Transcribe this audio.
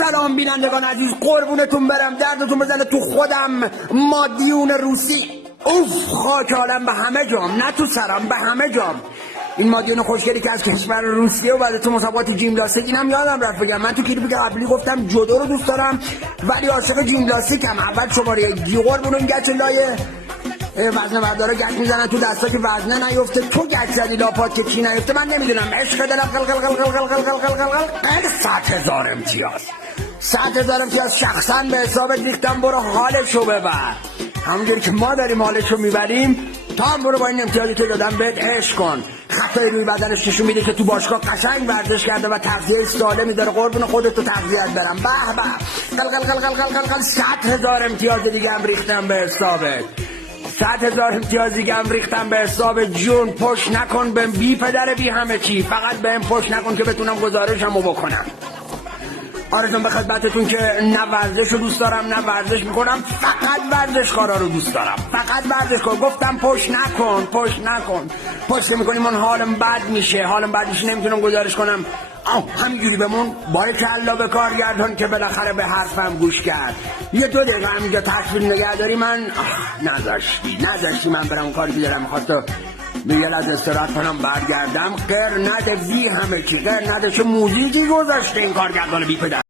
سلام بینندگان عزیز، قربونتون برم، دردتون بزنه تو خودم. مادیون روسی، اوف خاک عالم به همه جام، نه تو سرم، به همه جام. این مادیون خوشگلی که از کشور روسیه و بعد تو مسابقات جیمناستیک، اینم یادم رفت بگم، من تو کلیپ قبلی گفتم جودو رو دوست دارم ولی عاشق جیمناستیکم. اول شماره دیور بونون گچ لایه وزنه بردارا گچ میزنن تو دستا که وزنه نیفته، تو گچ زدی لاپات که چی نیفته. من نمیدونم، عشق دلم قل قل قل قل قل قل قل قل قل 100,000 امتیاز، 100,000 امتیاز شخصا به حساب ریختم. برو حالشو ببر، همونجوری که ما داریم حالشو میبریم تا هم برو با این امتیازی که دادم بهت عشق کن. خطای روی بدنش نشون میده که تو باشگاه قشنگ ورزش کرده و تغذیه سالمی داره. قربون خودت تو تغذیه‌ات برم. به به قل قل قل قل قل قل 100,000 امتیاز دیگه هم ریختم به حسابت. 100,000 امتیاز دیگه هم ریختم به حساب جون. پشت نکن بهم بی پدر بی همه چی، فقط بهم پشت نکن که بتونم گزارشمو بکنم. آرزون به خدمتتون که نه ورزش رو دوست دارم نه ورزش میکنم، فقط ورزشکارا رو دوست دارم، فقط ورزشکار. گفتم پشت نکن، پشت نکن. پشت میکنی من حالم بد میشه، حالم بد میشه، نمیتونم گزارش کنم. همینجوری بمون. باریکلا به کارگردان که بالاخره به حرفم گوش کرد. یه 2 دقیقه همینجا تصویر نگه داری. من نذاشتی من برم اون کاری که دارم میخواد تو میگن از استراحت کنم برگردم. غیر نده بی همه چی، غیر نده چه موزیکی گذاشته این کارگردان بی پدر.